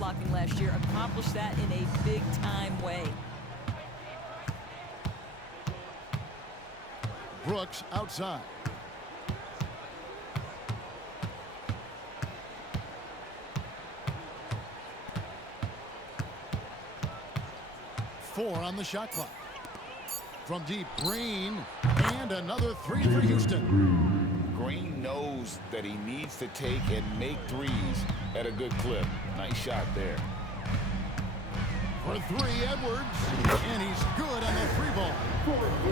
blocking last year, accomplished that in a big-time way. Brooks outside. Four on the shot clock. From deep, Green, and another three for Houston. Green knows that he needs to take and make threes at a good clip. Nice shot there. For three, Edwards, and he's good on the three ball.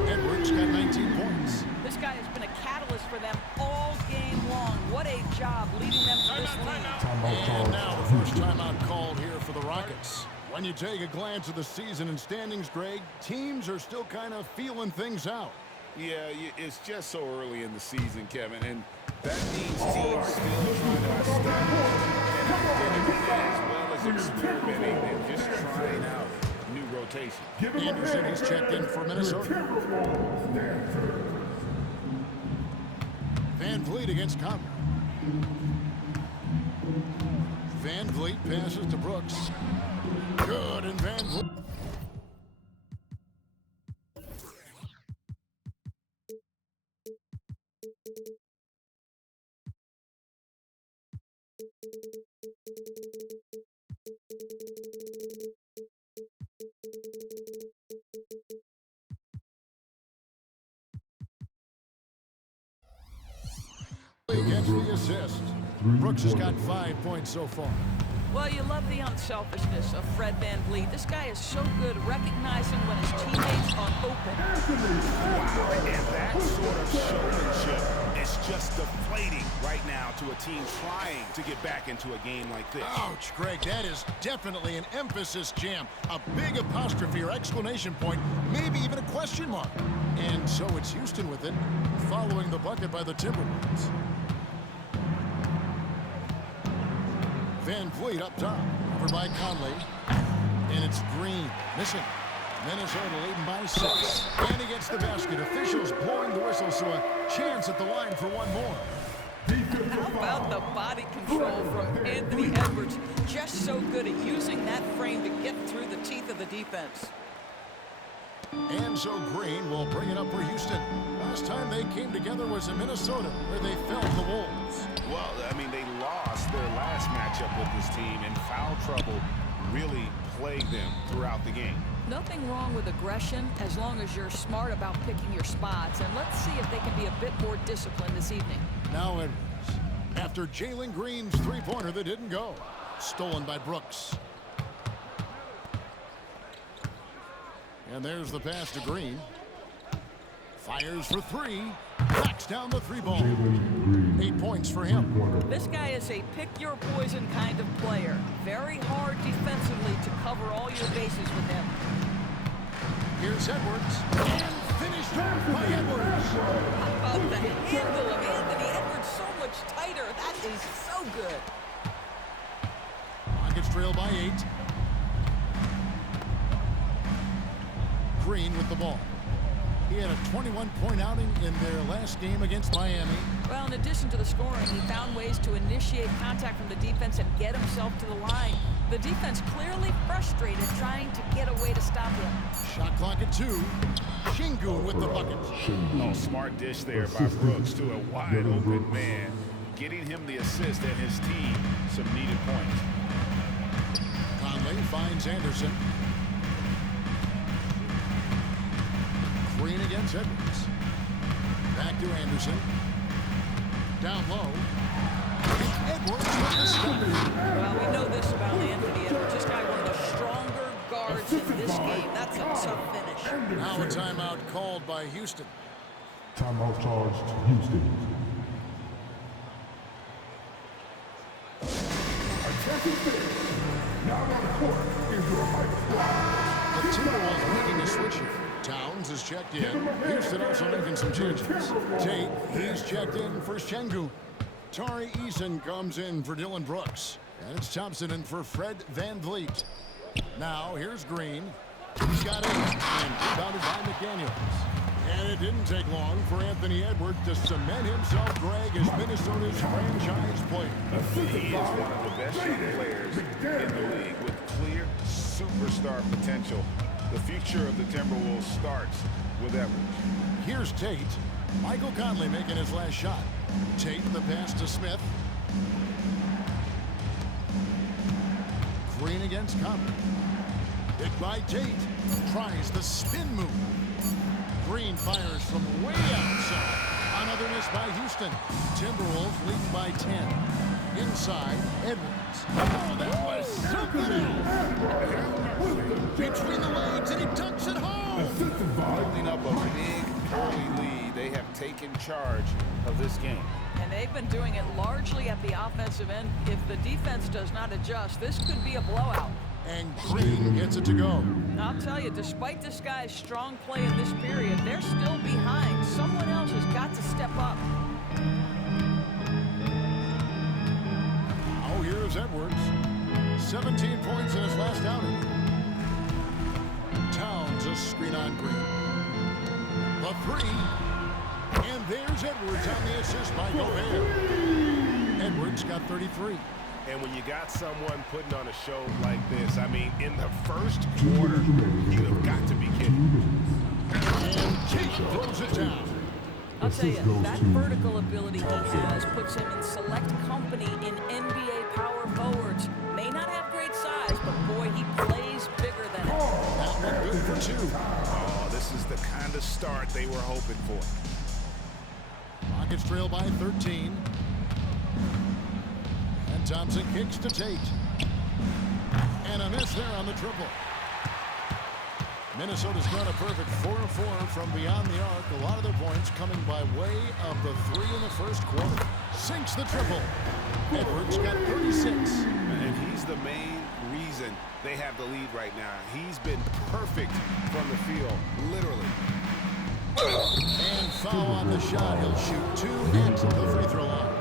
Edwards got 19 points. This guy has been a catalyst for them all game long. What a job leading them to this lead. And now the first timeout called here for the Rockets. When you take a glance at the season and standings, Greg, teams are still kind of feeling things out. Yeah, it's just so early in the season, Kevin, and that means teams still trying to establish an identity as well as experimenting and just trying out new rotation. Anderson, he's checked in for Minnesota. Van Vliet against Conley. Van Vliet passes to Brooks. Good, and Van Vliet. Gets the assist. Brooks has got 5 points so far. Well, you love the unselfishness of Fred Van Vliet. This guy is so good recognizing when his teammates are open. Wow, and that sort of showmanship is just deflating right now to a team trying to get back into a game like this. Ouch, Greg, that is definitely an emphasis jam. A big apostrophe or exclamation point, maybe even a question mark. And so it's Houston with it, following the bucket by the Timberwolves. Van Vliet up top, covered by Conley, and it's Green missing. Minnesota leading by 6, and he gets the basket. Officials blowing the whistle, so a chance at the line for one more. How about the body control from Anthony Edwards? Just so good at using that frame to get through the teeth of the defense. And so Green will bring it up for Houston. Last time they came together was in Minnesota, where they fell to the Wolves. Well, I mean, they lost their last matchup with this team, and foul trouble really plagued them throughout the game. Nothing wrong with aggression as long as you're smart about picking your spots. And let's see if they can be a bit more disciplined this evening. Now Edwards, after Jalen Green's three-pointer that didn't go. Stolen by Brooks. And there's the pass to Green. Fires for three. Backs down the three ball. 8 points for him. This guy is a pick-your-poison kind of player. Very hard defensively to cover all your bases with him. Here's Edwards. And finished off by Edwards. How about the handle of Anthony Edwards? So much tighter. That is so good. Rockets trail by 8. Green with the ball. He had a 21-point outing in their last game against Miami. Well, in addition to the scoring, he found ways to initiate contact from the defense and get himself to the line. The defense clearly frustrated trying to get a way to stop him. Shot clock at 2. Şengün with the bucket. Oh, smart dish there by Brooks to a wide-open man. Getting him the assist and his team some needed points. Conley finds Anderson. Green against Edwards. Back to Anderson. Down low. Edwards with the stop. Well, we know this about Anthony Edwards. This guy, one of the stronger guards in this game. That's a tough finish. Now a timeout called by Houston. Timeout charged Houston. Now on the court is your high squad. The Timberwolves making a switch here. Towns is checked in. Houston also making some changes. Tate, he's checked in for Şengün. Tari Eason comes in for Dylan Brooks. And it's Thompson in for Fred Van Vliet. Now here's Green. He's got 8 and rebounded by McDaniels. And it didn't take long for Anthony Edwards to cement himself, Greg, as Minnesota's franchise player. He is one of the best shooting players in the league. superstar potential. The future of the Timberwolves starts with Edwards. Here's Tate. Michael Conley making his last shot. Tate the pass to Smith. Green against Conley. Hit by Tate. Tries the spin move. Green fires from way outside. Another miss by Houston. Timberwolves lead by 10. Inside, Edwards. Oh, that was something else. Between the legs, and he dunks it home. Building up a big early lead. They have taken charge of this game. And they've been doing it largely at the offensive end. If the defense does not adjust, this could be a blowout. And Green gets it to go. I'll tell you, despite this guy's strong play in this period, they're still behind. Someone else has got to step up. Oh, here's Edwards. 17 points in his last outing. Towns a screen on Green. The three. And there's Edwards on the assist by Gobert. Edwards got 33. And when you got someone putting on a show like this, I mean, in the first quarter, you have got to be kidding. And Tate throws it down. I'll tell you, that vertical ability he has puts him in select company in NBA power forwards. May not have great size, but boy, he plays bigger than it. That one good for two. Oh, this is the kind of start they were hoping for. Rockets trail by 13. And Thompson kicks to Tate. And a miss there on the triple. Minnesota's got a perfect 4-4 from beyond the arc. A lot of their points coming by way of the three in the first quarter. Sinks the triple. Edwards got 36. And he's the main reason they have the lead right now. He's been perfect from the field, literally. And foul on the shot. He'll shoot two at the free throw line.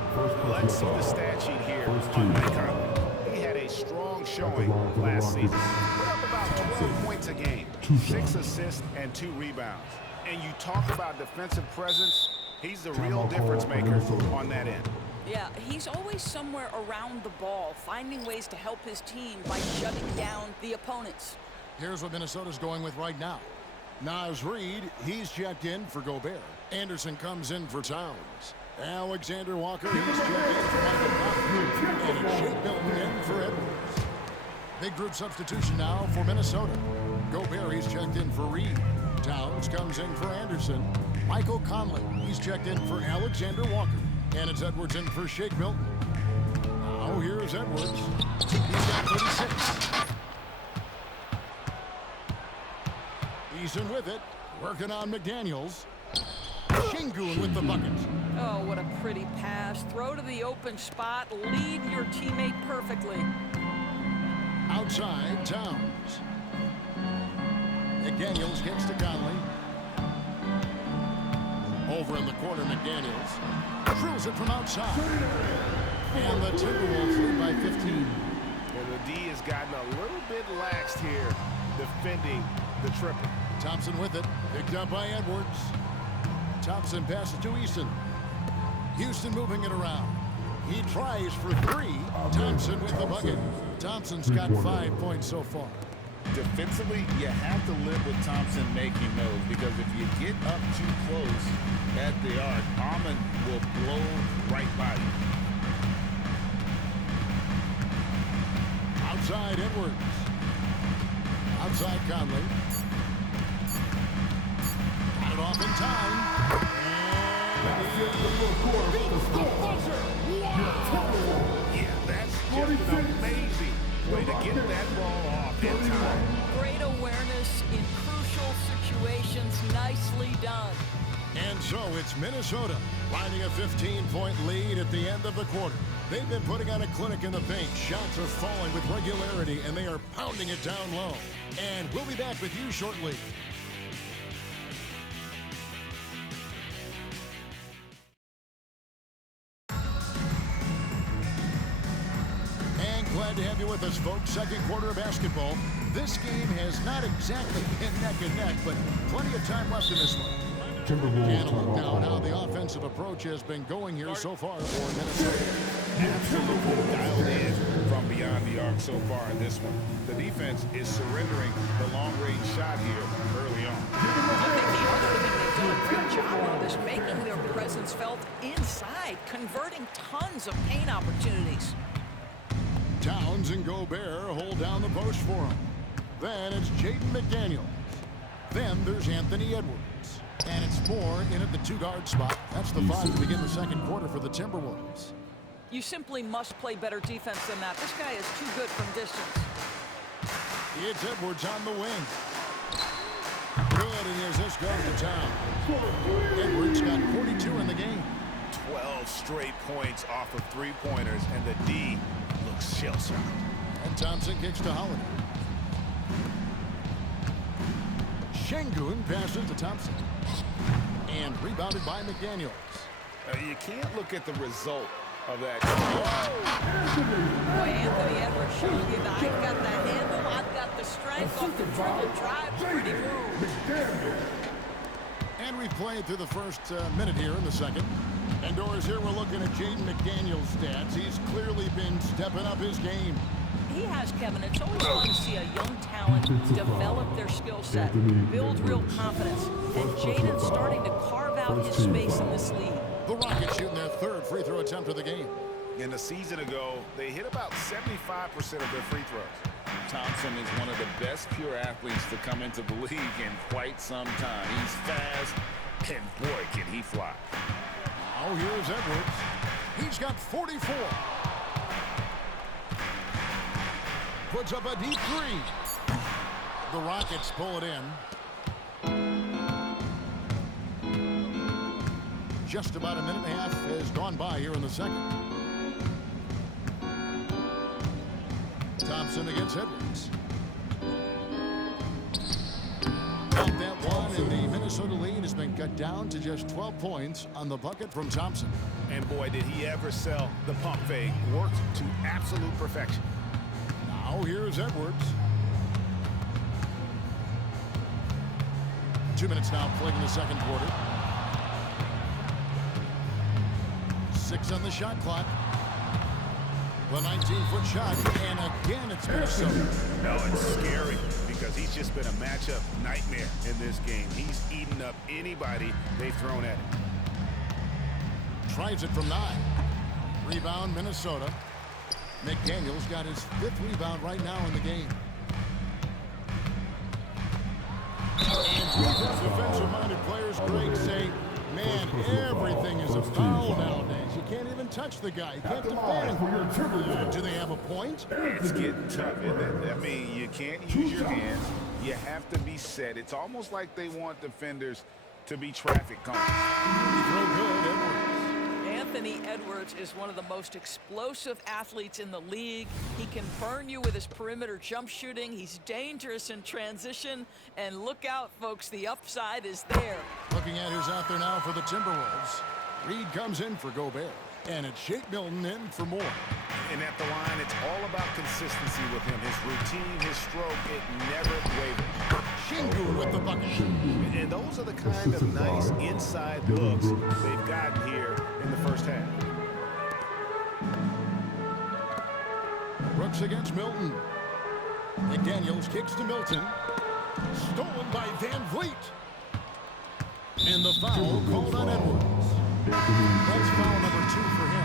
Let's see the stat sheet here on Mike Conley. He had a strong showing last season. Put up about 12 points a game, 6 assists, and 2 rebounds. And you talk about defensive presence, he's the real difference maker on that end. Yeah, he's always somewhere around the ball, finding ways to help his team by shutting down the opponents. Here's what Minnesota's going with right now. Naz Reid, he's checked in for Gobert. Anderson comes in for Towns. Alexander Walker, he's checked in for Michael Conley. And it's Shake Milton in for Edwards. Big group substitution now for Minnesota. Gobert, he's checked in for Reid. Towns comes in for Anderson. Michael Conley, he's checked in for Alexander Walker. And it's Edwards in for Shake Milton. Now here's Edwards. He's got 36. Eason with it, working on McDaniels. Şengün with the bucket. Oh, what a pretty pass. Throw to the open spot. Lead your teammate perfectly. Outside, Towns. McDaniels gets to Conley. Over in the corner, McDaniels. Drills it from outside. And the Timberwolves lead by 15. And the D has gotten a little bit laxed here, defending the triple. Thompson with it, picked up by Edwards. Thompson passes to Eason. Houston moving it around. He tries for three. Thompson with the bucket. Thompson's got 5 points so far. Defensively, you have to live with Thompson making those, because if you get up too close at the arc, Almond will blow right by you. Outside Edwards. Outside Conley. Got it off in time. Yeah, that's just an amazing way to get that ball off in time. Great awareness in crucial situations. Nicely done. And so it's Minnesota finding a 15-point lead at the end of the quarter. They've been putting on a clinic in the paint. Shots are falling with regularity, and they are pounding it down low. And we'll be back with you shortly. And glad to have you with us, folks. Second quarter of basketball. This game has not exactly been neck and neck, but plenty of time left in this one. And a look now at how the offensive approach has been going here so far for Minnesota. Absolutely dialed in from beyond beyond the arc so far in this one. The defense is surrendering the long-range shot here early on. I think the other thing they've done a great job of is making their presence felt inside, converting tons of paint opportunities. Towns and Gobert hold down the post for him. Then it's Jaden McDaniels. Then there's Anthony Edwards. And it's Moore in at the two-guard spot. That's the five to begin the second quarter for the Timberwolves. You simply must play better defense than that. This guy is too good from distance. It's Edwards on the wing. Good, and as this goes to town. Edwards got 42 in the game. 12 straight points off of three-pointers, and the D looks shell-shocked. And Thompson kicks to Holiday. Şengün passes to Thompson. And rebounded by McDaniels. You can't look at the result of that. Boy, Anthony Edwards showing you that I've got the handle, I've got the strength off the dribble drive. Pretty move. And we've played through the first minute here in the second. And Doris, here we're looking at Jaden McDaniels' stats. He's clearly been stepping up his game. He has, Kevin. It's always fun to see a young talent develop their skill set, build real confidence, and Jaden's starting to carve out his space in this league. The Rockets shooting their third free throw attempt of the game. In the season ago, they hit about 75% of their free throws. Thompson is one of the best pure athletes to come into the league in quite some time. He's fast, and boy, can he fly. Now here's Edwards. He's got 44. Puts up a deep three. The Rockets pull it in. Just about a minute and a half has gone by here in the second. Thompson against Edwards. Got that one, and the Minnesota lead has been cut down to just 12 points on the bucket from Thompson. And boy, did he ever sell the pump fake. Worked to absolute perfection. Now here's Edwards. 2 minutes now played in the second quarter. 6 on the shot clock. The 19-foot shot, and again it's Minnesota. No, it's scary because he's just been a matchup nightmare in this game. He's eaten up anybody they've thrown at him. Tries it from 9. Rebound, Minnesota. McDaniels got his 5th rebound right now in the game. And defensive-minded players, Greg, say, man, everything is a foul nowadays. You can't even touch the guy. You can't defend. Do they have a point? It's getting tough, isn't it? I mean, you can't use your hands. You have to be set. It's almost like they want defenders to be traffic cones. Throw good, Edwards. Anthony Edwards is one of the most explosive athletes in the league. He can burn you with his perimeter jump shooting. He's dangerous in transition. And look out, folks, the upside is there. Looking at who's out there now for the Timberwolves. Reed comes in for Gobert. And it's Shake Milton in for Moore. And at the line, it's all about consistency with him. His routine, his stroke, it never wavers. Şengün with the bucket. And those are the kind of nice inside looks they've gotten here in the first half. Brooks against Milton. McDaniels kicks to Milton. Stolen by Van Vliet. And the foul called on Edwards. That's foul number 2 for him.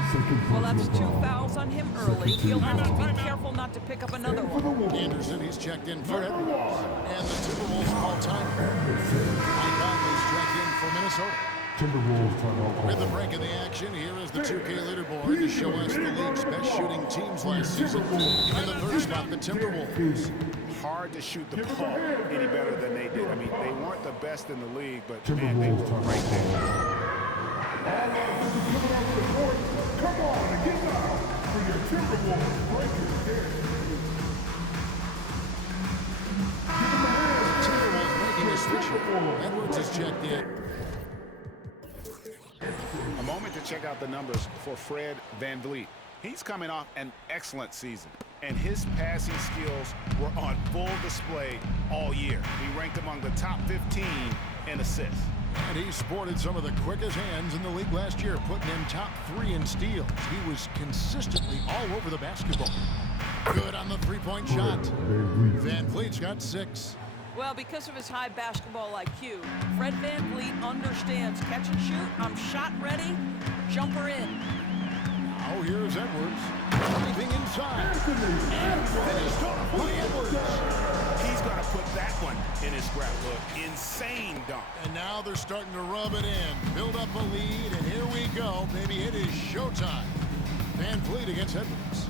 Well, that's 2 fouls on him early. He'll have to be careful not to pick up another one. Anderson, he's checked in for Edwards. And the Timberwolves call time. Mike Conley's checked in for Minnesota. With the break in the action, here is the 2K leaderboard to show us the league's best shooting teams last season. In the third spot, the Timberwolves. Hard to shoot the ball any better than they did. I mean, they weren't the best in the league, but man, they were right there. Come on and get down for your Timberwolves breaking there. Timberwolves making a switch. Edwards is checked in. A moment to check out the numbers for Fred VanVleet. He's coming off an excellent season, and his passing skills were on full display all year. He ranked among the top 15 in assists. And he sported some of the quickest hands in the league last year, putting in top 3 in steals. He was consistently all over the basketball. Good on the three-point shot. Van Vliet's got 6. Well, because of his high basketball IQ, Fred VanVleet understands catch and shoot. I'm shot ready, jumper in. Now here's Edwards. Driving inside. And finished off by Edwards. He's going to put that one in his scrapbook. Insane dunk. And now they're starting to rub it in. Build up a lead, and here we go. Maybe it is showtime. Van Vliet against Edwards.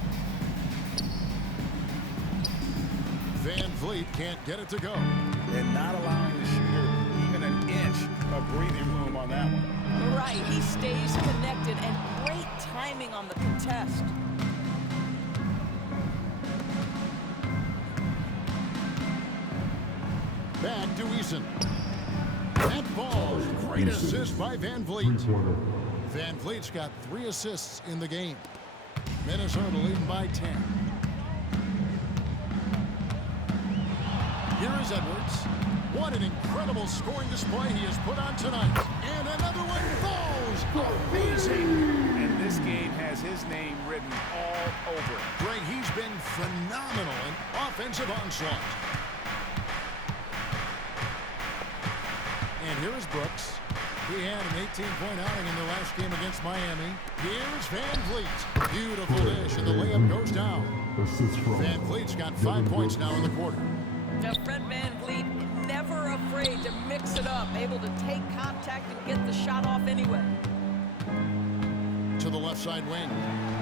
Van Vliet can't get it to go. And not allowing the shooter even an inch of breathing room on that one. Right, he stays connected, and great timing on the contest. Back to Eason. That ball, great assist by Van Vliet. Van Vliet's got 3 assists in the game. Minnesota leading by 10. Here is Edwards. What an incredible scoring display he has put on tonight. And another one falls. Amazing. And this game has his name written all over it. Greg, he's been phenomenal in offensive onslaught. And here is Brooks. He had an 18-point outing in the last game against Miami. Here's Van Vliet. Beautiful dish, and the layup goes down. Van Vliet's got 5 points now in the quarter. Now, Fred VanVleet, never afraid to mix it up, able to take contact and get the shot off anyway. To the left side wing,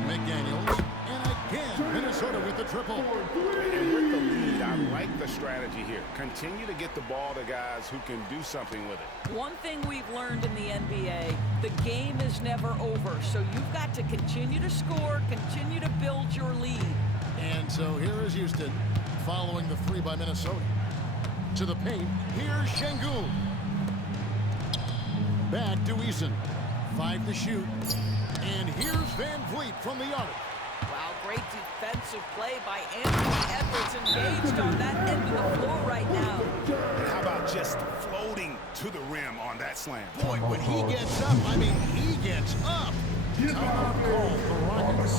McDaniels. And again, Minnesota with the triple. And with the lead, I like the strategy here. Continue to get the ball to guys who can do something with it. One thing we've learned in the NBA, the game is never over. So you've got to continue to score, continue to build your lead. And so here is Houston following the 3 by Minnesota. To the paint, here's Şengün. Back to Eason. 5 to shoot. And here's Van Vliet from the arc. Wow, great defensive play by Anthony Edwards, engaged on that end of the floor right now. And how about just floating to the rim on that slam? Boy, when he gets up, I mean, he gets up. Timeout call for Rockets.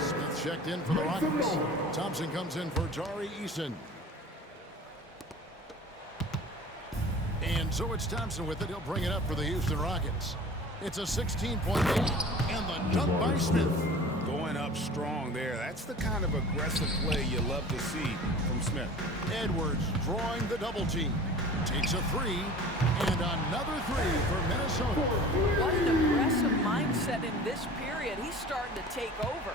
Smith checked in for the Rockets. Thompson comes in for Tari Eason. And so it's Thompson with it. He'll bring it up for the Houston Rockets. It's a 16-point game. And the dunk by Smith. Going up strong there. That's the kind of aggressive play you love to see from Smith. Edwards drawing the double team. Takes a 3. And another 3 for Minnesota. What an aggressive mindset in this period. He's starting to take over.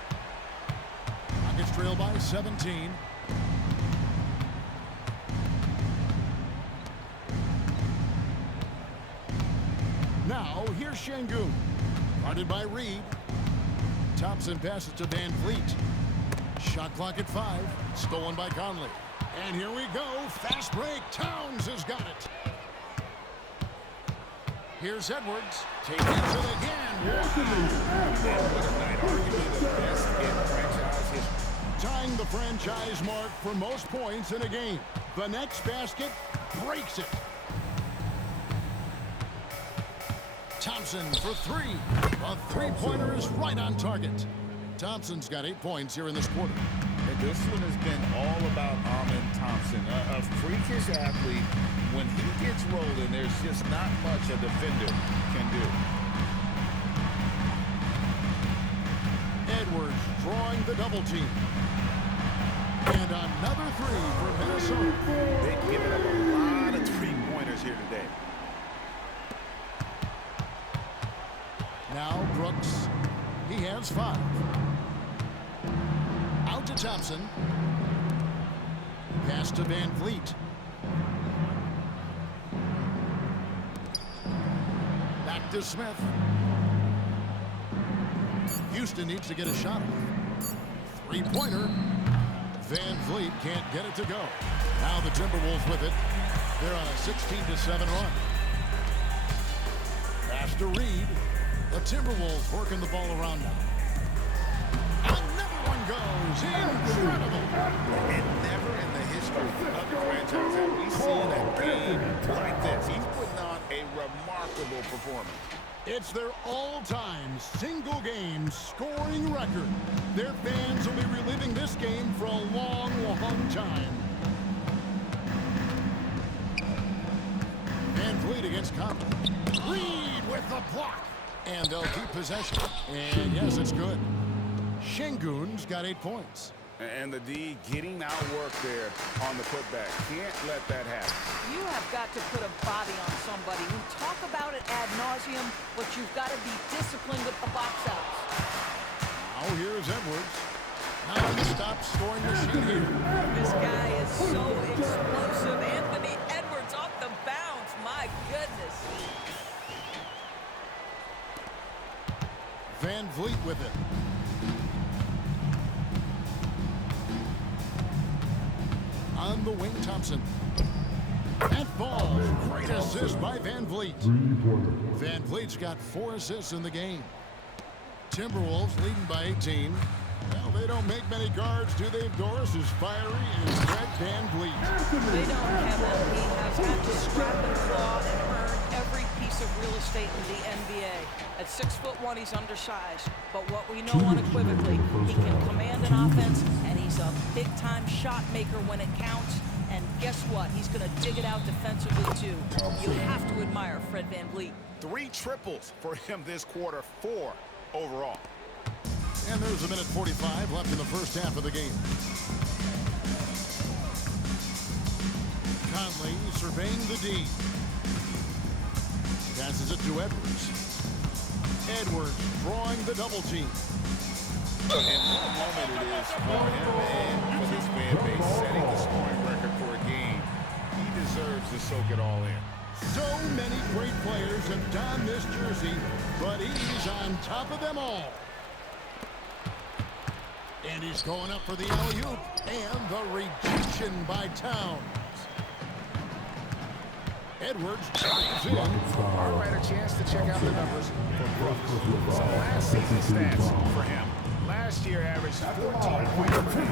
Rockets trail by 17. Now, here's Şengün. Guarded by Reed. Thompson passes to Van Vliet. Shot clock at 5. Stolen by Conley. And here we go. Fast break. Towns has got it. Here's Edwards. Taking it again. Arguably the best in franchise history. Tying the franchise mark for most points in a game. The next basket breaks it. Thompson for 3. A three-pointer is right on target. Thompson's got 8 points here in this quarter. And this one has been all about Amen Thompson, a freakish athlete. When he gets rolling, there's just not much a defender can do. Edwards drawing the double team. And another 3 for Minnesota. They've given up a lot of three-pointers here today. Now Brooks. He has 5. Out to Thompson. Pass to Van Vliet. Back to Smith. Houston needs to get a shot off. Three-pointer. Van Vliet can't get it to go. Now the Timberwolves with it. They're on a 16-7 run. Pass to Reed. The Timberwolves working the ball around now. Another one goes. Incredible. And never in the history history of the franchise have we seen a game like this? He's putting on a remarkable performance. It's their all-time single-game scoring record. Their fans will be reliving this game for a long, long time. Van Vliet against Conley. Reed with the block. And they'll keep possession. And yes, it's good. Şengün's got 8 points. And the D getting outworked there on the putback. Can't let that happen. You have got to put a body on somebody. We talk about it ad nauseum, but you've got to be disciplined with the box outs. Now here's Edwards. Non-stop scoring machine here. This guy is so explosive. Anthony Edwards off the bounce. My goodness. Van Vliet with it. On the wing, Thompson. That ball. Great assist by Van Vliet. Van Vliet's got 4 assists in the game. Timberwolves leading by 18. Well, they don't make many guards, do they? Doris is fiery as Fred Van Vliet. They don't have him. He has had to scrap and claw and earn every piece of real estate in the NBA. At 6'1", he's undersized. But what we know unequivocally, he can command an offense, and he's a big-time shot maker when it counts. And guess what? He's going to dig it out defensively, too. You have to admire Fred Van Vliet. 3 triples for him this quarter, 4 overall. And there's a minute 45 left in the first half of the game. Conley surveying the D. Passes it to Edwards. Edwards drawing the double team. And what a moment it is for him and for this fan base, setting the scoring record for a game. He deserves to soak it all in. So many great players have donned this jersey, but he's on top of them all. And he's going up for the alley-oop and the rejection by Towns. Edwards drives in. All right, a chance to check out the numbers for Brooks. Some last season stats for him. Last year averaged 14 points and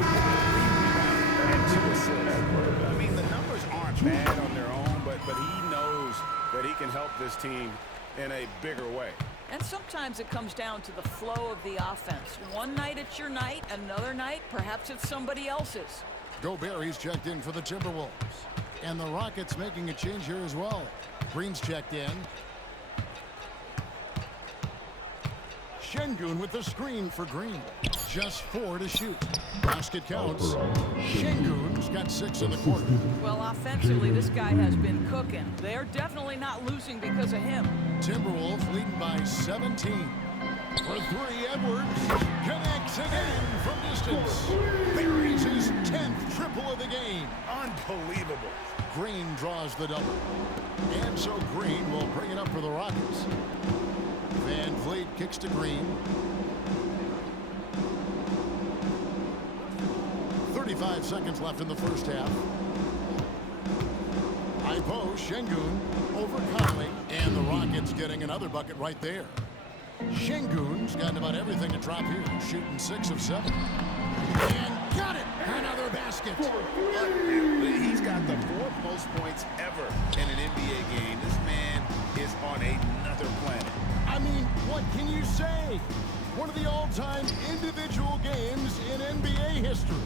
2 assists. I mean, the numbers aren't bad on their own, but he knows that he can help this team in a bigger way. And sometimes it comes down to the flow of the offense. One night it's your night, another night perhaps it's somebody else's. Gobert, he's checked in for the Timberwolves. And the Rockets making a change here as well. Green's checked in. Şengün with the screen for Green. Just 4 to shoot. Basket counts. Şengün's got 6 in the quarter. Well, offensively, this guy has been cooking. They're definitely not losing because of him. Timberwolves leading by 17. For 3, Edwards connects again from distance. Buries his 10th triple of the game. Unbelievable. Green draws the double. And so Green will bring it up for the Rockets. Van Vliet kicks to Green. 35 seconds left in the first half. High post, Şengün over Conley. And the Rockets getting another bucket right there. Şengün's got about everything to drop here. Shooting 6 of 7. And got it! Another basket. He's got the 4th most points ever in an NBA game. This man is on another planet. I mean, what can you say? One of the all-time individual games in NBA history.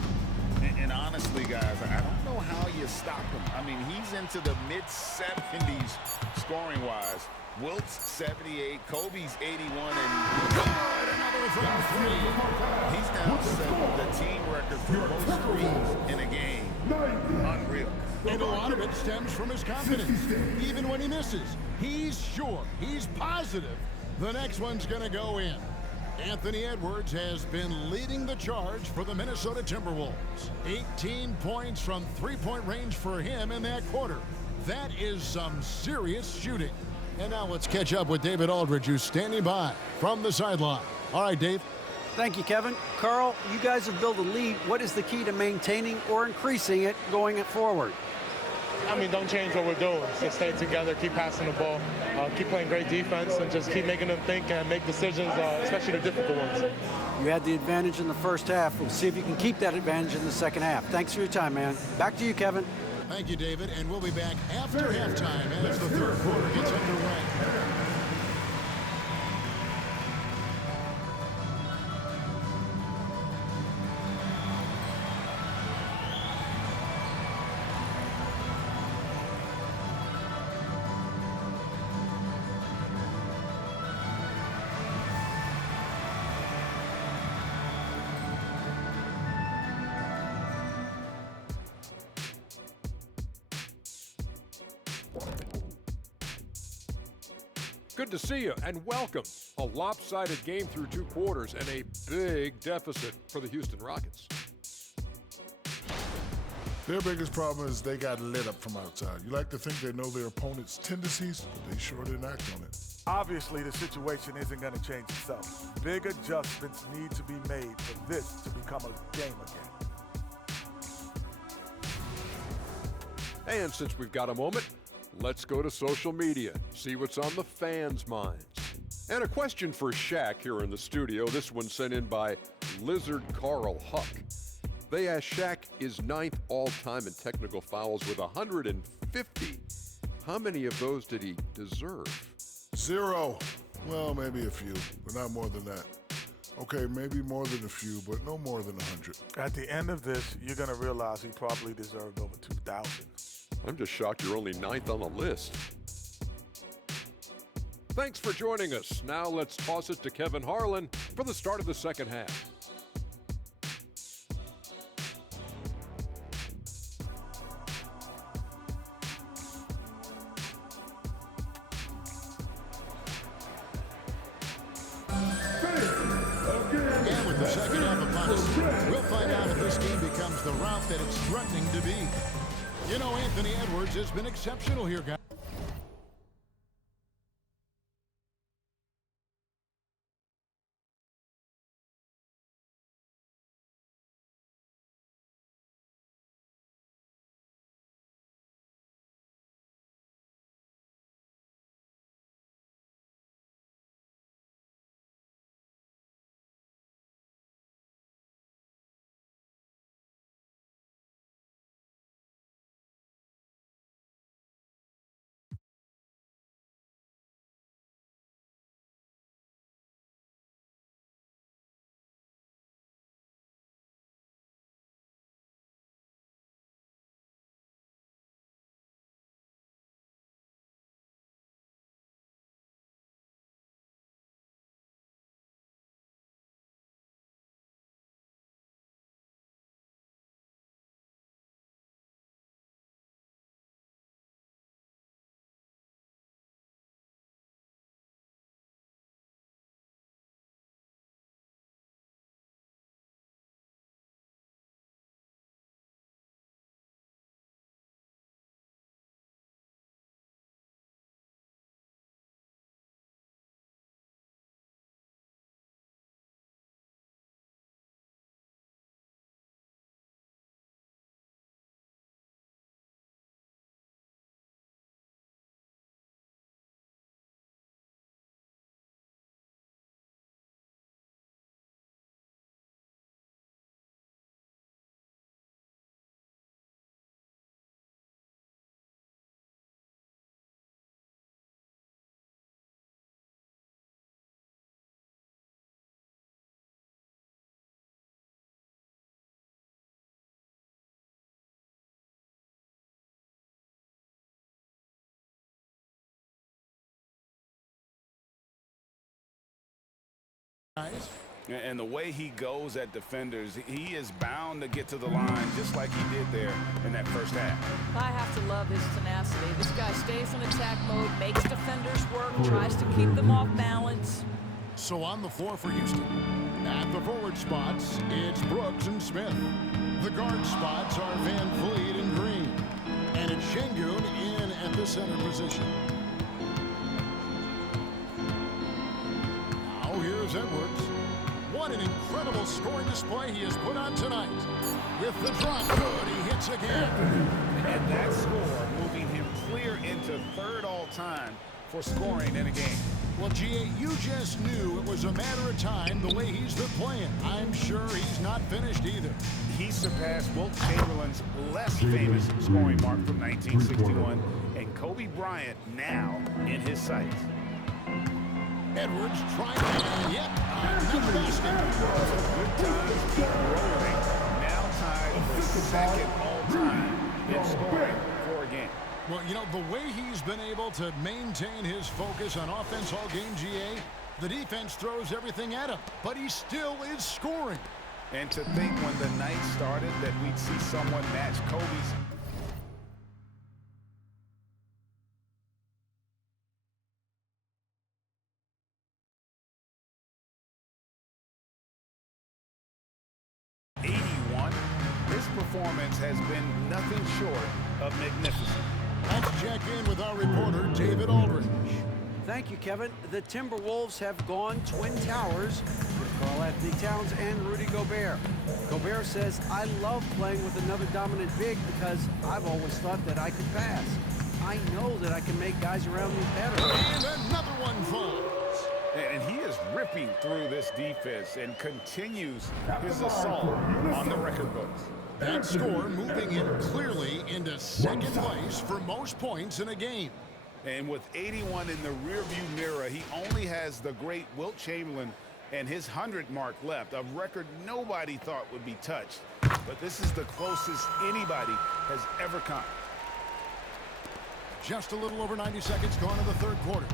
And honestly, guys, I don't know how you stop him. I mean, he's into the mid-70s scoring-wise. Wilt's 78, Kobe's 81, and Good, another from 3. he's now set the team record for most threes in a game. Unreal. And a lot of it stems from his confidence. Even when he misses, he's sure, he's positive the next one's going to go in. Anthony Edwards has been leading the charge for the Minnesota Timberwolves. 18 points from three-point range for him in that quarter. That is some serious shooting. And now let's catch up with David Aldridge, who's standing by from the sideline. All right, Dave. Thank you, Kevin. Carl, you guys have built a lead. What is the key to maintaining or increasing it going forward? don't change what we're doing. Just stay together, keep passing the ball, keep playing great defense, and just keep making them think and make decisions, especially the difficult ones. You had the advantage in the first half. We'll see if you can keep that advantage in the second half. Thanks for your time, man. Back to you, Kevin. Thank you, David, and we'll be back after halftime as the third quarter gets underway. Good to see you and welcome. A lopsided game through 2 quarters and a big deficit for the Houston Rockets. Their biggest problem is they got lit up from outside. You like to think they know their opponent's tendencies, but they sure didn't act on it. Obviously, the situation isn't going to change itself. Big adjustments need to be made for this to become a game again. And since we've got a moment, let's go to social media, see what's on the fans' minds. And a question for Shaq here in the studio. This one sent in by Lizard Carl Huck. They asked, Shaq is 9th all-time in technical fouls with 150. How many of those did he deserve? 0. Well, maybe a few, but not more than that. Okay, maybe more than a few, but no more than 100. At the end of this, you're going to realize he probably deserved over 2,000. I'm just shocked you're only 9th on the list. Thanks for joining us. Now let's toss it to Kevin Harlan for the start of the second half. And with the second half upon us, we'll find out if this game becomes the route that it's threatening to be. You know, Anthony Edwards has been exceptional here, guys. And the way he goes at defenders, he is bound to get to the line just like he did there in that first half. I have to love his tenacity. This guy stays in attack mode, makes defenders work, tries to keep them off balance. So on the floor for Houston. At the forward spots, it's Brooks and Smith. The guard spots are Van Vliet and Green. And it's Şengün in at the center position. Now here's Edwards. One an incredible scoring display he has put on tonight. With the drop, good, he hits again. And that score moving him clear into third all-time for scoring in a game. Well, G.A., you just knew it was a matter of time the way he's been playing. I'm sure he's not finished either. He surpassed Wilt Chamberlain's less famous scoring mark from 1961, and Kobe Bryant now in his sights. Edwards trying to, yep, another basket. Good times keep rolling. Now tied for second all-time in scoring for a game. Well, you know, the way he's been able to maintain his focus on offense all game, G.A., the defense throws everything at him, but he still is scoring. And to think when the night started that we'd see someone match Kobe's. This performance has been nothing short of magnificent. Let's check in with our reporter, David Aldridge. Thank you, Kevin. The Timberwolves have gone Twin Towers with Karl-Anthony Towns and Rudy Gobert. Gobert says, I love playing with another dominant big because I've always thought that I could pass. I know that I can make guys around me better. And another one falls. And he is ripping through this defense and continues his assault on the record books. That score moving him clearly into second place for most points in a game. And with 81 in the rearview mirror, he only has the great Wilt Chamberlain and his 100 mark left, a record nobody thought would be touched. But this is the closest anybody has ever come. Just a little over 90 seconds gone in the third quarter.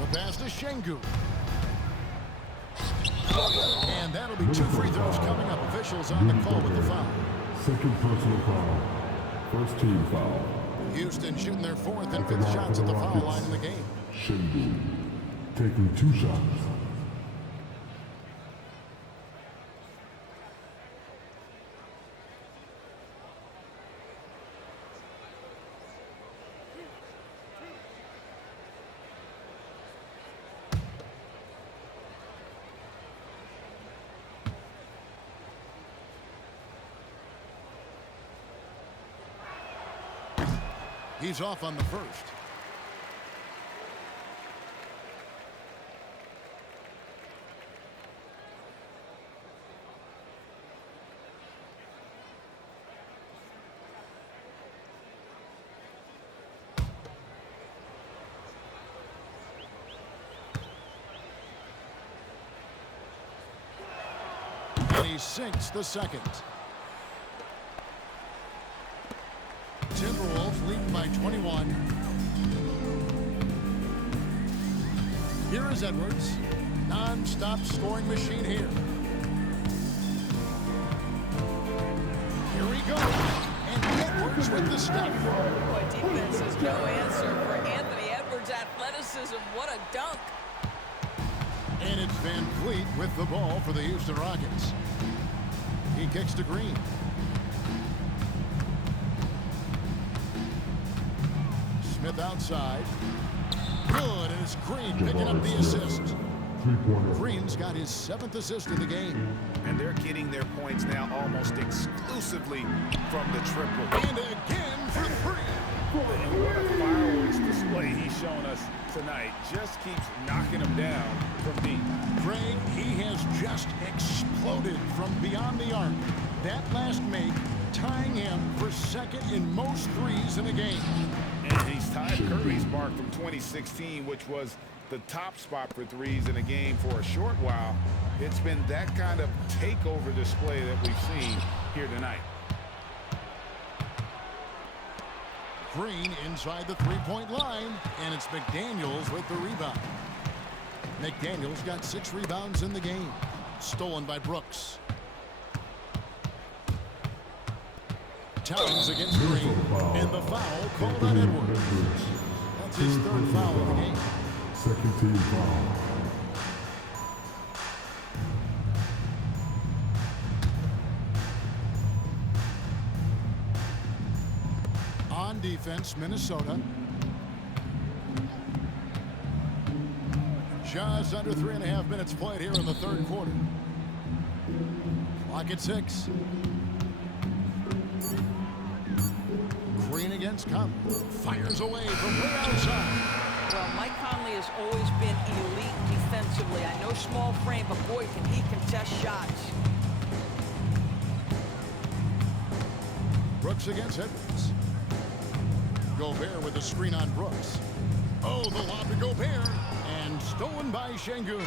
The pass to Sengun. And that'll be 2 free throws coming up. Officials on the call with the foul. Second personal foul. First team foul. Houston shooting their 4th and 5th shots at the foul line in the game. Sengun taking 2 shots. He's off on the first. And he sinks the second. Timberwolves lead by 21. Here is Edwards. Non-stop scoring machine here. Here we go. And Edwards with the step. Boy, defense is no answer for Anthony Edwards' athleticism. What a dunk. And it's Van Fleet with the ball for the Houston Rockets. He kicks to Green. Smith outside. Good, and it's Green picking up the assist. Green's got his 7th assist in the game. And they're getting their points now almost exclusively from the triple. And again for 3. And what a fireworks display he's shown us tonight. Just keeps knocking them down from deep. Craig, he has just exploded from beyond the arc. That last make tying him for 2nd in most threes in a game. And he's tied Curry's mark from 2016, which was the top spot for threes in a game for a short while. It's been that kind of takeover display that we've seen here tonight. Green inside the 3-point line, and it's McDaniels with the rebound. McDaniels got 6 rebounds in the game. Stolen by Brooks. Towns against Green, and the foul called on Edwards. That's his 3rd foul of the game. Second team foul. On defense, Minnesota. Just under 3.5 minutes played here in the third quarter. Clock at 6. Green against Conley. Fires away from way outside. Well, Mike Conley has always been elite defensively. I know small frame, but boy, can he contest shots. Brooks against Edwards. Gobert with a screen on Brooks. Oh, the lob to Gobert. And stolen by Şengün.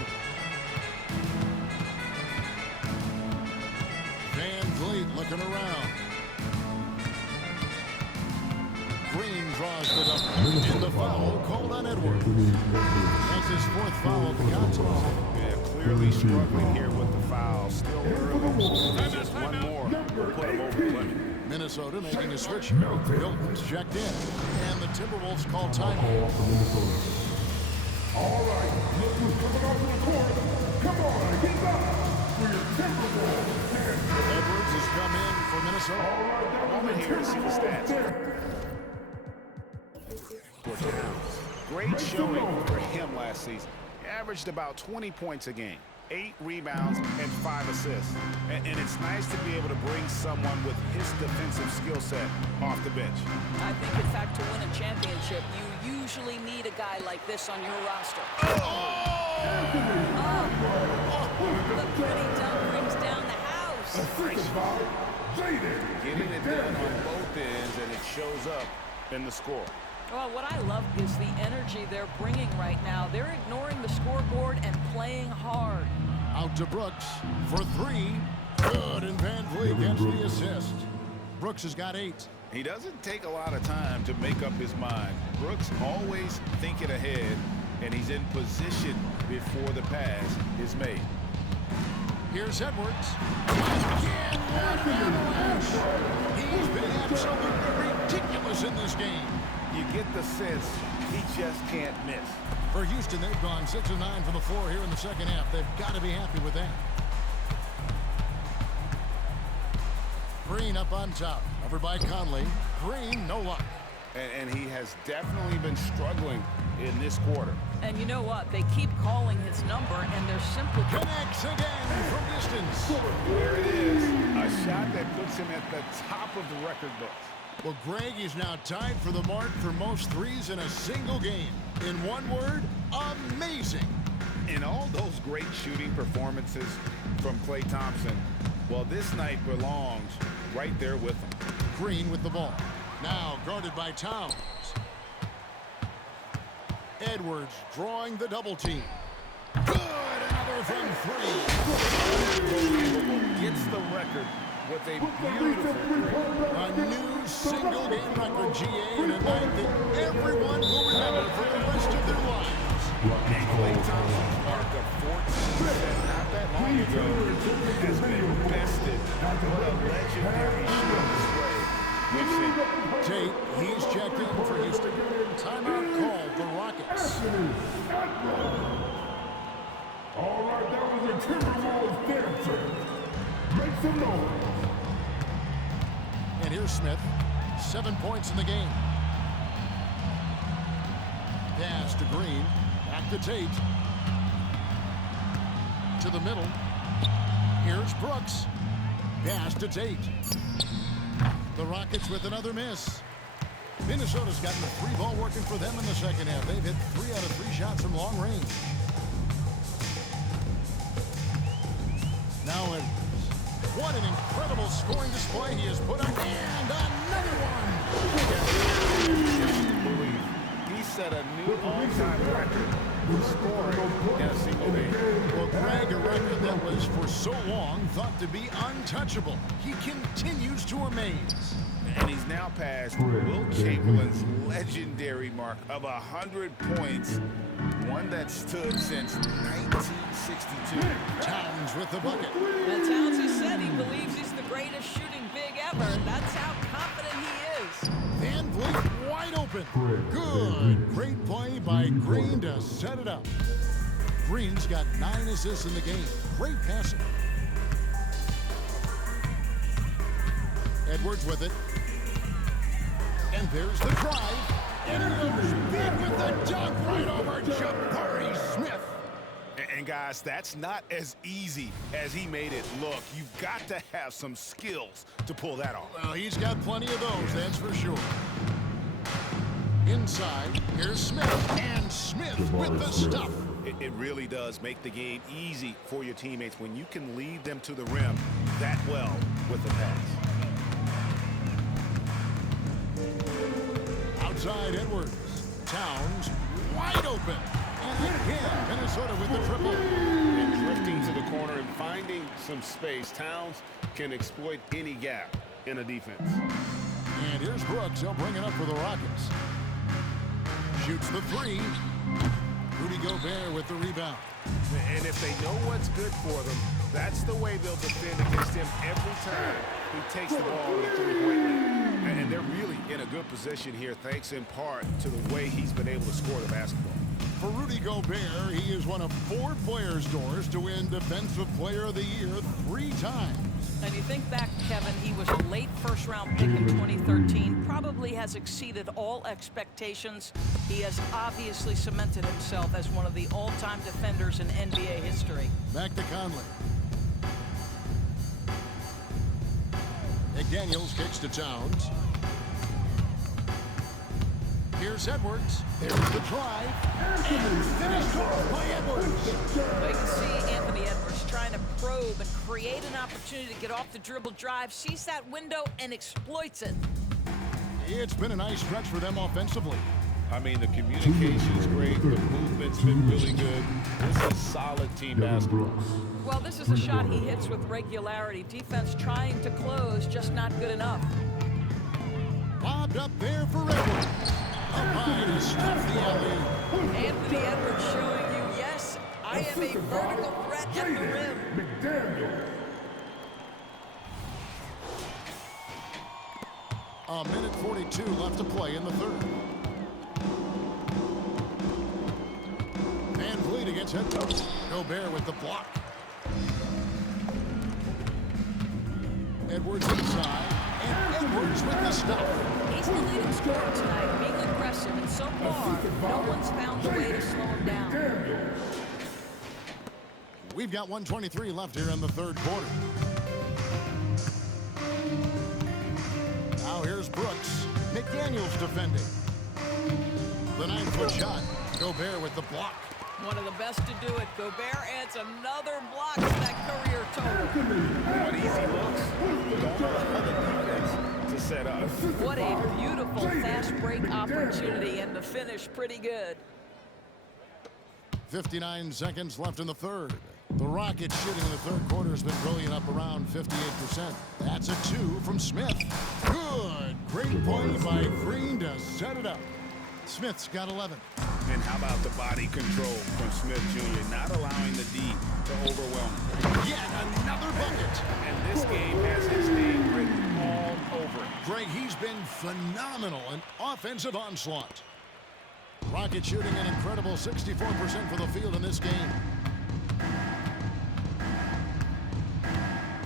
Van Vliet looking around. Green draws the double. And the foul called on Edwards. That's his 4th foul of the contest. Yeah, clearly struggling here with the foul. Still early. Just one more. We'll put him over the limit. Minnesota making a switch. Hilton's checked in. And the Timberwolves call timeout. All right, look who's coming out to the court. Come on, get up for your Timberwolves. Edwards has come in for Minnesota. A moment here to see the stats. For Towns. Great showing for him last season. He averaged about 20 points a game, 8 rebounds, and 5 assists. And it's nice to be able to bring someone with his defensive skill set off the bench. I think, in fact, to win a championship, you usually need a guy like this on your roster. The pretty dunk brings down the house. Getting it done on both ends, and it shows up in the score. Well, what I love is the energy they're bringing right now. They're ignoring the scoreboard and playing hard. Out to Brooks for 3. Good, and Van Vliet gets the assist. Brooks has got 8. He doesn't take a lot of time to make up his mind. Brooks always thinking ahead, and he's in position before the pass is made. Here's Edwards. Again, what an avalanche. He's been absolutely ridiculous in this game. You get the sense he just can't miss. For Houston, they've gone 6 of 9 from the floor here in the second half. They've got to be happy with that. Green up on top. Covered by Conley. Green, no luck. And he has definitely been struggling in this quarter. And you know what? They keep calling his number, and they're simply... Connects again from distance. There it is. A shot that puts him at the top of the record books. Well, Greg is now tied for the mark for most threes in a single game. In one word, amazing. In all those great shooting performances from Klay Thompson, well, this night belongs right there with him. Green with the ball. Now guarded by Towns. Edwards drawing the double team. Good, another from 3. Gets the record with a beautiful 3. A new single-game record, GA, in a night that everyone will remember for the rest of their lives. Klay Thompson's mark of 14 not that long ago has been bested. What a legendary shooting display we've seen. Tate, he's checked in for Houston. Timeout called, the Rockets. All right, that was a Timberwolves dancer. Make some noise. And here's Smith. 7 points in the game. Pass to Green. Back to Tate. To the middle. Here's Brooks. Pass to Tate. The Rockets with another miss. Minnesota's gotten the 3-ball working for them in the second half. They've hit 3 out of 3 shots from long range. Now Edwards. What an incredible scoring display he has put up. And another one. He set a new all-time record for scoring in a single game. Well, Greg, a record that was for so long thought to be untouchable. He continues to amaze. And he's now passed Wilt Chamberlain's legendary mark of 100 points, one that stood since 1962. Towns with the bucket. And Towns has said he believes he's the greatest shooting big ever. That's how confident he is. Van Vliet wide open. Good. Great play by Green to set it up. Green's got 9 assists in the game. Great passing. Edwards with it. And there's the drive. And he goes big with the dunk right over Jabari Smith. And guys, that's not as easy as he made it look. You've got to have some skills to pull that off. Well, he's got plenty of those, that's for sure. Inside, here's Smith, and Smith with the stuff. It really does make the game easy for your teammates when you can lead them to the rim that well with the pass. Outside Edwards. Towns wide open. And again, Minnesota with the triple. And drifting to the corner and finding some space. Towns can exploit any gap in a defense. And here's Brooks. He'll bring it up for the Rockets. Shoots the three. Rudy Gobert with the rebound. And if they know what's good for them, that's the way they'll defend against him every time he takes the ball with a three-point lead. And they're really in a good position here, thanks in part to the way he's been able to score the basketball. For Rudy Gobert, he is one of 4 players' doors to win Defensive Player of the Year 3 times. And you think back, Kevin, he was a late first-round pick in 2013, probably has exceeded all expectations. He has obviously cemented himself as one of the all-time defenders in NBA history. Back to Conley. McDaniels kicks to Towns. Here's Edwards. There's the drive. And finished by Edwards. Well, you can see Anthony Edwards trying to probe and create an opportunity to get off the dribble drive, sees that window and exploits it. It's been a nice stretch for them offensively. I mean, the communication's great. The movement's been really good. This is solid team basketball. Well, this is a shot he hits with regularity. Defense trying to close, just not good enough. Bobbed up there for Edwards. Up high to stuff the alley. Anthony Edwards showing you, yes, I am a vertical threat at the rim. A minute 42 left to play in the third. Van Vliet against Edwards. Gobert with the block. Edwards inside. And Edwards with the stop. He's the leading scorer tonight, being aggressive, and so far, no one's found a way to slow him down. We've got 1:23 left here in the third quarter. Now here's Brooks. McDaniels defending. The 9-foot shot. Gobert with the block. One of the best to do it. Gobert adds another block to that career total. What easy looks. Don't allow the defense to set up. What a beautiful fast break opportunity, and the finish pretty good. 59 seconds left in the third. The Rockets shooting in the third quarter has been brilliant, up around 58%. That's a 2 from Smith. Good. Great play by Green to set it up. Smith's got 11. And how about the body control from Smith Jr., not allowing the D to overwhelm him. Yet another bucket. And this game has his name written all over it. Greg, he's been phenomenal. An offensive onslaught. Rockets shooting an incredible 64% for the field in this game.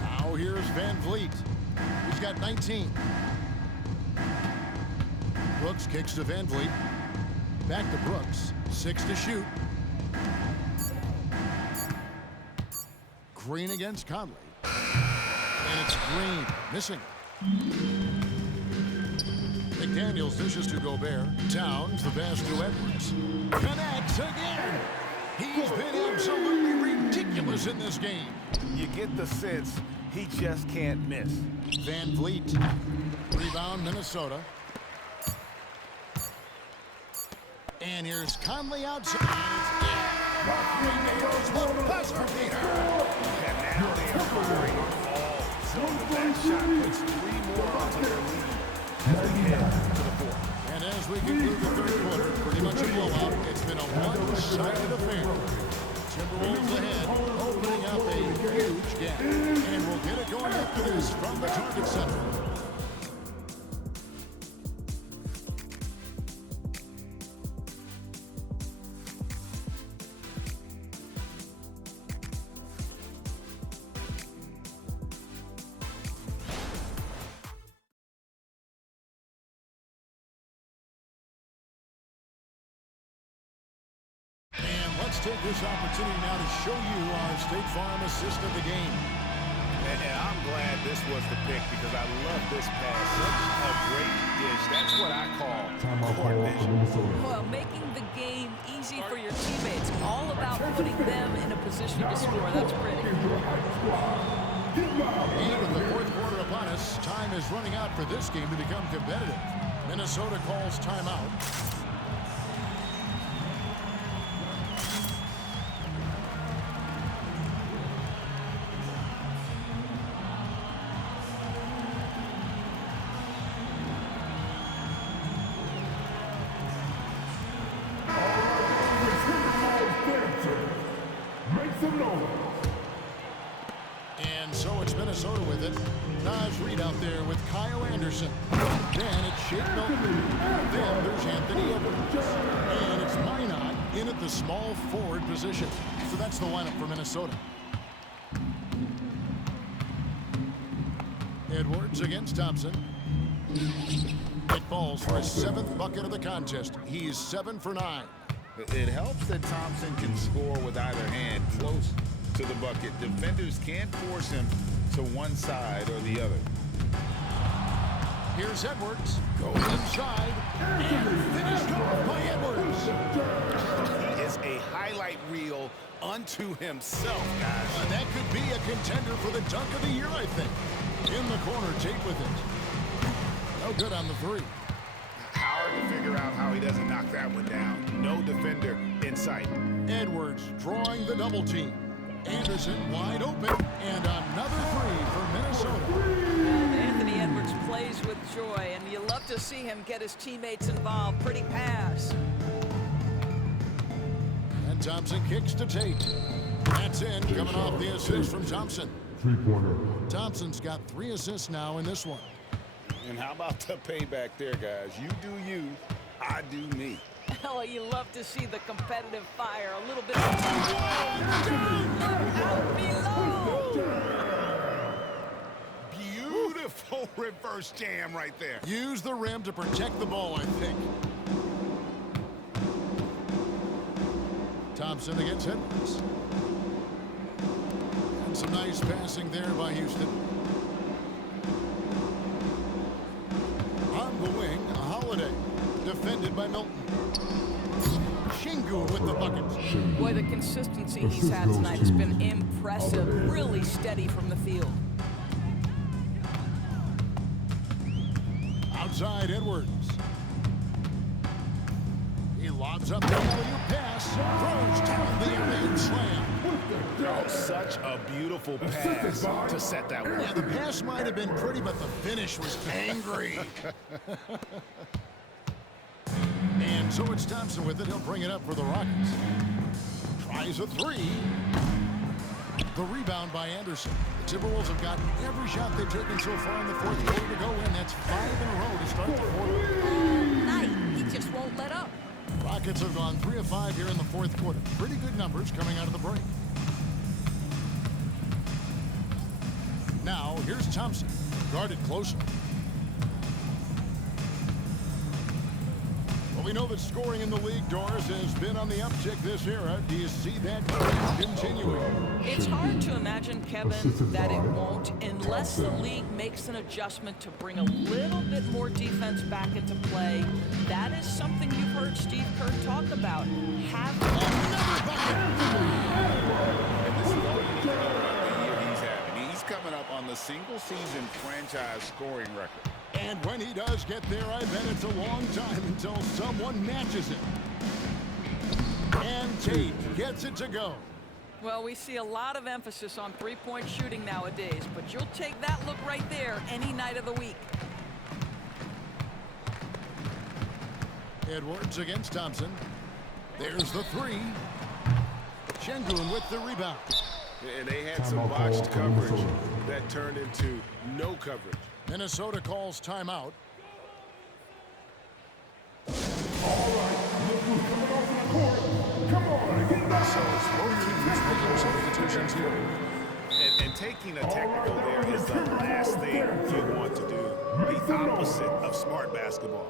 Now here's Van Vliet. He's got 19. Brooks kicks to Van Vliet. Back to Brooks. 6 to shoot. Green against Conley. And it's Green missing. McDaniels dishes to Gobert. Towns the pass to Edwards. Connects again. He's been absolutely ridiculous in this game. You get the sense he just can't miss. Van Vliet. Rebound Minnesota. And here's Conley outside. Pass for Peter. And now they are firing on all cylinders. That shot puts 3 more onto their lead as we head to the fourth. And as we conclude the third quarter, pretty much a blowout. It's been a one-sided affair. Timberwolves ahead, opening up a huge gap. And we'll get it going after this from the Target Center. let's take this opportunity now to show you our State Farm assist of the game. And I'm glad this was the pick because I love this pass. Such a great dish. That's what I call court vision. Well, making the game easy for your teammates. All about putting them in a position to score. That's pretty. And with the fourth quarter upon us, time is running out for this game to become competitive. Minnesota calls timeout. And so it's Minnesota with it. Nice read out there with Kyle Anderson. Then it's Shake Milton. Then there's Anthony Edwards. And it's Minot in at the small forward position. So that's the lineup for Minnesota. Edwards against Thompson. It falls for his 7th bucket of the contest. He's 7 for 9. It helps that Thompson can score with either hand close to the bucket. Defenders can't force him to one side or the other. Here's Edwards. Goes inside. And finished off by Edwards. He is a highlight reel unto himself, guys. That could be a contender for the dunk of the year, I think. In the corner, Tate with it. No good on the three. Hard to figure out how he doesn't knock that one down. No defender in sight. Edwards drawing the double team. Anderson wide open, and another three for Minnesota. Anthony Edwards plays with joy, and you love to see him get his teammates involved. Pretty pass. And Thompson kicks to Tate. That's in, coming off the assist from Thompson. Three-pointer. Thompson's got 3 assists now in this one. And how about the payback there, guys? You do you, I do me. Oh, you love to see the competitive fire. A little bit of out below. Beautiful reverse jam right there. Use the rim to protect the ball, I think. Thompson against Edwards. And some nice passing there by Houston. On the wing, Holiday. Defended by Milton. Shingu with the bucket. Boy, the consistency he's had tonight has been impressive. Really steady from the field. Outside Edwards. He lobs up the alley-oop pass. Throws down the alley-oop slam. Oh, such a beautiful pass to set that one. Yeah, the pass might have been pretty, but the finish was angry. And so it's Thompson with it. He'll bring it up for the Rockets. Tries a three. The rebound by Anderson. The Timberwolves have gotten every shot they've taken so far in the fourth quarter to go in. That's 5 in a row to start the quarter. All night, he just won't let up. Rockets have gone 3 of 5 here in the fourth quarter. Pretty good numbers coming out of the break. Now, here's Thompson. Guarded closer. Well, we know that scoring in the league, Doris, has been on the uptick this era. Do you see that continuing? It's hard to imagine, Kevin, that it won't unless the league makes an adjustment to bring a little bit more defense back into play. That is something you've heard Steve Kerr talk about. Have another bucket. And this is all you need to know about the year he's having. He's coming up on the single-season franchise scoring record. And when he does get there, I bet it's a long time until someone matches him. And Tate gets it to go. Well, we see a lot of emphasis on three-point shooting nowadays, but you'll take that look right there any night of the week. Edwards against Thompson. There's the three. Şengün with the rebound. And they had some botched coverage that turned into no coverage. Minnesota calls timeout. All right, look who's coming off the court. Come on, get back. So it's both teams making substitutions here. And taking a technical there is the last thing you want to do. The opposite of smart basketball.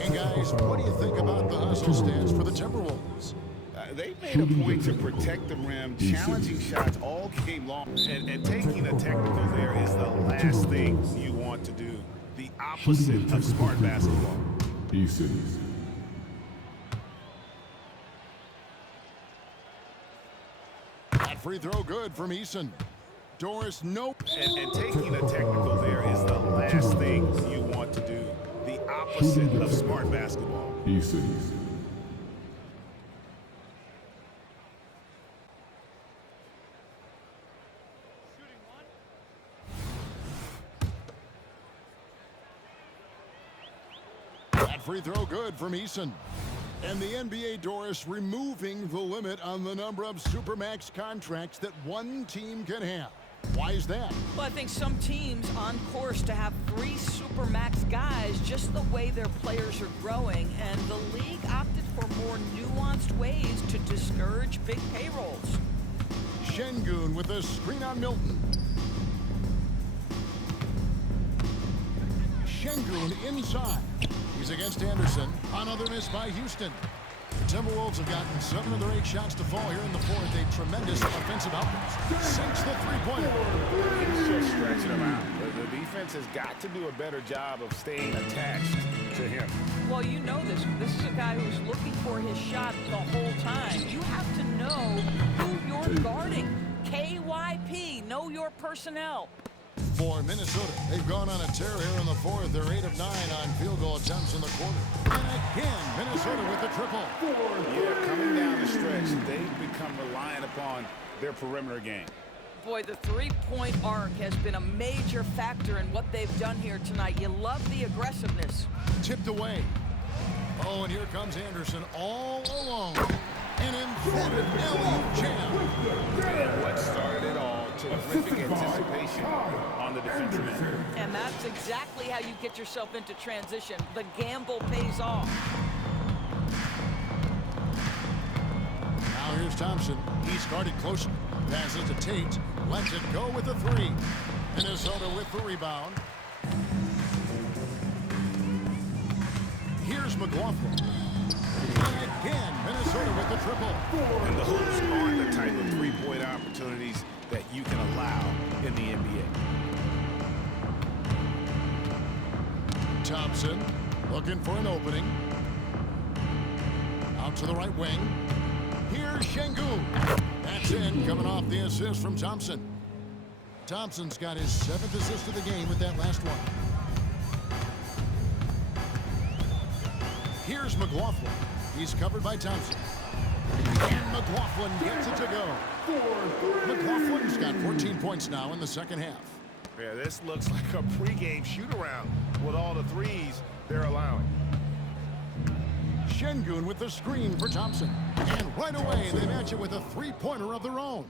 Hey guys, what do you think about the hustle stance for the Timberwolves? They made a point to protect the rim, challenging shots all game long. And taking a technical there is the last thing you want to do. The opposite of smart basketball. That free throw good from Eason. Doris, nope. And taking a technical there is the last thing you want to do. The opposite of smart basketball. That free throw good from Eason. And the NBA, Doris, removing the limit on the number of Supermax contracts that one team can have. Why is that? Well, I think some teams on course to have 3 Supermax guys just the way their players are growing, and the league opted for more nuanced ways to discourage big payrolls. Şengün with a screen on Milton. Şengün inside. He's against Anderson. Another miss by Houston. The Timberwolves have gotten 7 of their 8 shots to fall here in the fourth. A tremendous offensive outburst. Sinks the three-pointer. He's just stretching him out. The defense has got to do a better job of staying attached to him. Well, you know this. This is a guy who's looking for his shot the whole time. You have to know who you're guarding. KYP, know your personnel. For Minnesota, they've gone on a tear here in the fourth. They're 8 of 9 on field goal attempts in the quarter. And again, Minnesota with the triple. Yeah, coming down the stretch, they've become reliant upon their perimeter game. Boy, the three-point arc has been a major factor in what they've done here tonight. You love the aggressiveness. Tipped away. Oh, and here comes Anderson all alone. An emphatic alley-oop jam. And what started it all, terrific anticipation on the defensive end. And that's exactly how you get yourself into transition. The gamble pays off. Now here's Thompson. He's guarded closer. Passes to Tate. Lets it go with the 3. Minnesota with the rebound. Here's McLaughlin. And again, Minnesota with the triple. And those aren't the type of three-point opportunities that you can allow in the NBA. Thompson looking for an opening. Out to the right wing. Here's Şengün. That's in, coming off the assist from Thompson. Thompson's got his 7th assist of the game with that last one. Here's McLaughlin. He's covered by Thompson. And McLaughlin gets it to go. McLaughlin's got 14 points now in the second half. Yeah, this looks like a pregame shoot-around with all the threes they're allowing. Şengün with the screen for Thompson. And right away, they match it with a three-pointer of their own.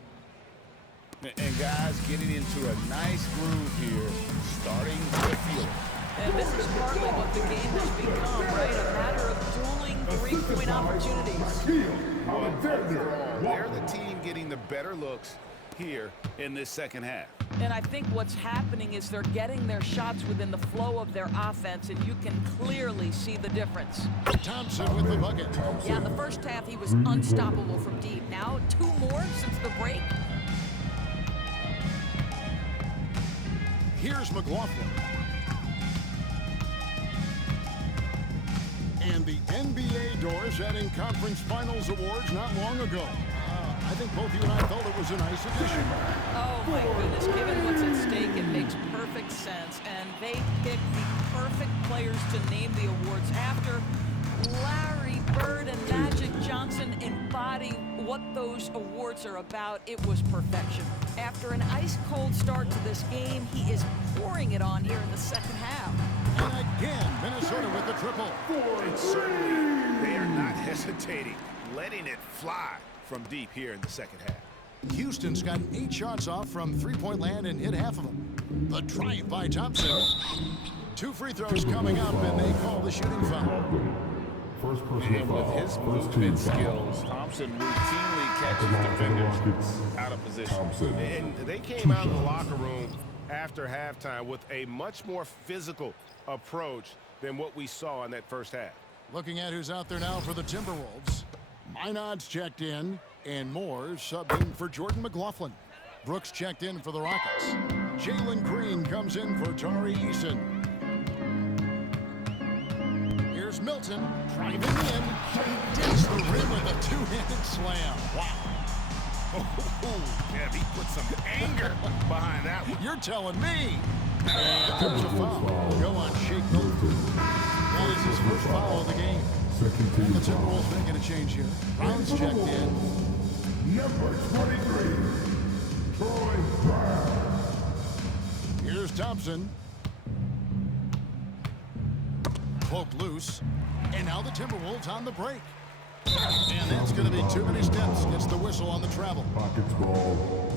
And guys getting into a nice groove here, starting to feel it. And this is partly what the game has become, right? A matter of dueling three-point opportunities. Overall, they're the team getting the better looks here in this second half. And I think what's happening is they're getting their shots within the flow of their offense, and you can clearly see the difference. Thompson with the bucket. Yeah, in the first half, he was unstoppable from deep. Now, 2 more since the break. Here's McLaughlin. And the NBA Doors adding conference finals awards not long ago. I think both you and I felt it was a nice addition. Oh, my goodness. Given what's at stake, it makes perfect sense. And they picked the perfect players to name the awards after. Larry Bird and Magic Johnson embody what those awards are about. It was perfection. After an ice-cold start to this game, he is pouring it on here in the second half. And again, Minnesota with the triple. And certainly, they are not hesitating, letting it fly from deep here in the second half. Houston's gotten 8 shots off from three-point land and hit half of them. The drive by Thompson. 2 free throws coming up, and they call the shooting foul. And with his movement skills, Thompson routinely catches defenders out of position. And they came out of the locker room after halftime with a much more physical approach than what we saw in that first half. Looking at who's out there now for the Timberwolves. Minod's checked in, and Moore subbed in for Jordan McLaughlin. Brooks checked in for the Rockets. Jalen Green comes in for Tari Eason. Here's Milton driving in. He digs the rim with a two-handed slam. Wow. Yeah, he put some anger behind that one. You're telling me. And there's a foul. Go on, Shake Milton. That is his first foul of the game. And the Timberwolves making a change here. Brown's checked in. Number 23, Troy Brown. Here's Thompson. Cloak loose. And now the Timberwolves on the break. And that's going to be too many steps. Gets the whistle on the travel. Pockets ball.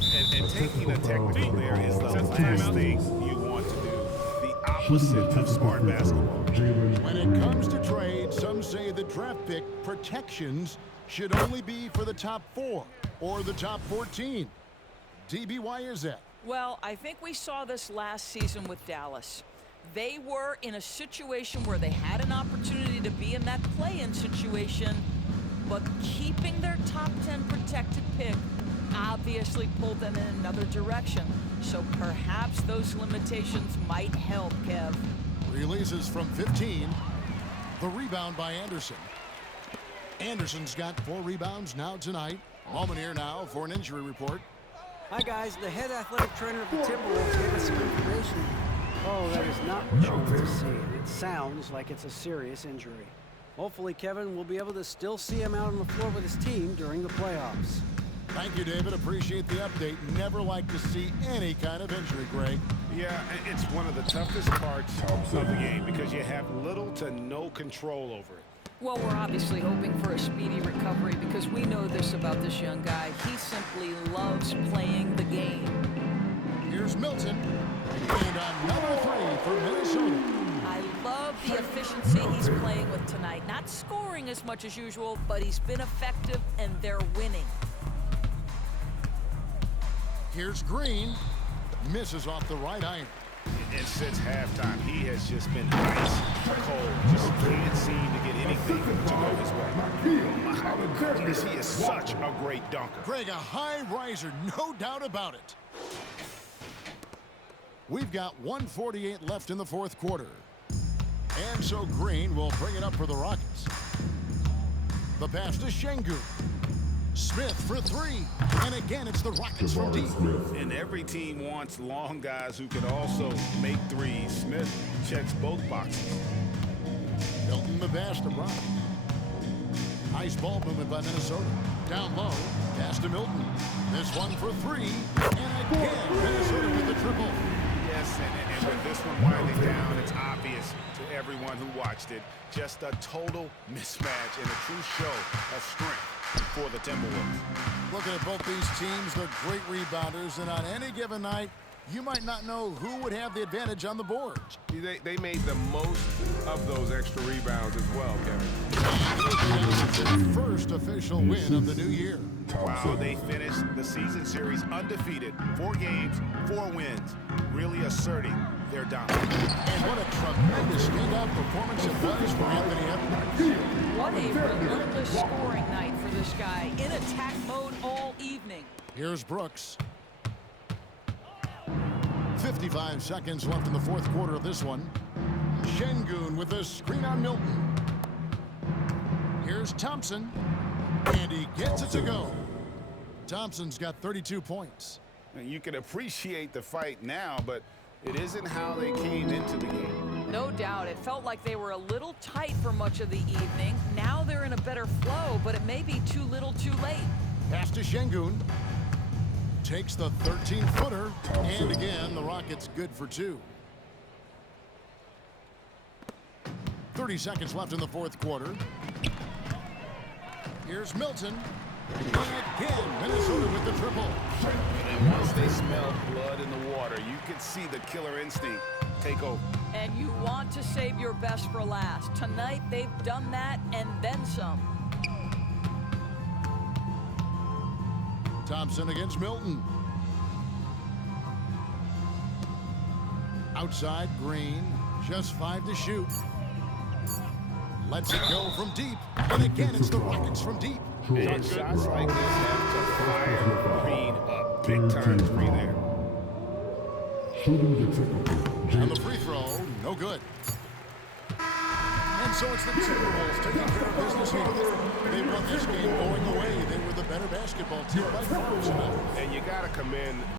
And taking a technical there is the last thing you want to do. The opposite of smart basketball. When it comes to trade, some say the draft pick protections should only be for the top 4 or the top 14. DB, why is that? Well, I think we saw this last season with Dallas. They were in a situation where they had an opportunity to be in that play-in situation, but keeping their top 10 protected pick obviously pulled them in another direction. So perhaps those limitations might help, Kev. Releases from 15. The rebound by Anderson. Anderson's got 4 rebounds now tonight. Moment here now for an injury report. Hi, guys. The head athletic trainer of the Timberwolves gave us some information. Oh, that is not what you want to see. It sounds like it's a serious injury. Hopefully, Kevin will be able to still see him out on the floor with his team during the playoffs. Thank you, David. Appreciate the update. Never like to see any kind of injury, Greg. Yeah, it's one of the toughest parts of the game because you have little to no control over it. Well, we're obviously hoping for a speedy recovery because we know this about this young guy. He simply loves playing the game. Here's Milton. And another 3 for Minnesota. I love the efficiency he's playing with tonight. Not scoring as much as usual, but he's been effective and they're winning. Here's Green. Misses off the right iron. And since halftime, he has just been ice cold. Just can't seem to get anything to go his way. My goodness, he is such a great dunker. Greg, a high riser, no doubt about it. We've got 1:48 left in the 4th quarter. And so Green will bring it up for the Rockets. The pass to Şengün. Smith for 3. And again, it's the Rockets from deep. And every team wants long guys who can also make threes. Smith checks both boxes. Milton the pass to Brown. Nice ball movement by Minnesota. Down low, pass to Milton. This one for 3. And again, Minnesota with the triple. Yes, and with this one winding down, it's obvious to everyone who watched it. Just a total mismatch and a true show of strength for the Timberwolves. Looking at both these teams, they're great rebounders, and on any given night, you might not know who would have the advantage on the boards. They made the most of those extra rebounds as well, Kevin. First official win of the new year. Wow, they finished the season series undefeated. 4 games, 4 wins, really asserting their dominance. And what a tremendous standout performance it was for Anthony Edwards. What a relentless scoring night for this guy. In attack mode all evening. Here's Brooks. 55 seconds left in the 4th quarter of this one. Şengün with a screen on Milton. Here's Thompson. And he gets it to go. Thompson's got 32 points. And you can appreciate the fight now, but it isn't how they came into the game. No doubt. It felt like they were a little tight for much of the evening. Now they're in a better flow, but it may be too little too late. Pass to Şengün. Takes the 13-footer. And again, the Rockets good for 2. 30 seconds left in the 4th quarter. Here's Milton. And again, Minnesota with the triple. And once they smell blood in the water, you can see the killer instinct take over. And you want to save your best for last. Tonight, they've done that and then some. Thompson against Milton. Outside, Green. Just 5 to shoot. Lets it go from deep. And again, it's the Rockets from deep. And shots like this have to fire Green up. Big time three there. And the free throw, no good. And so it's the Timberwolves taking care of business here. They won this game going away. They were the better basketball team by far tonight. And you got to commend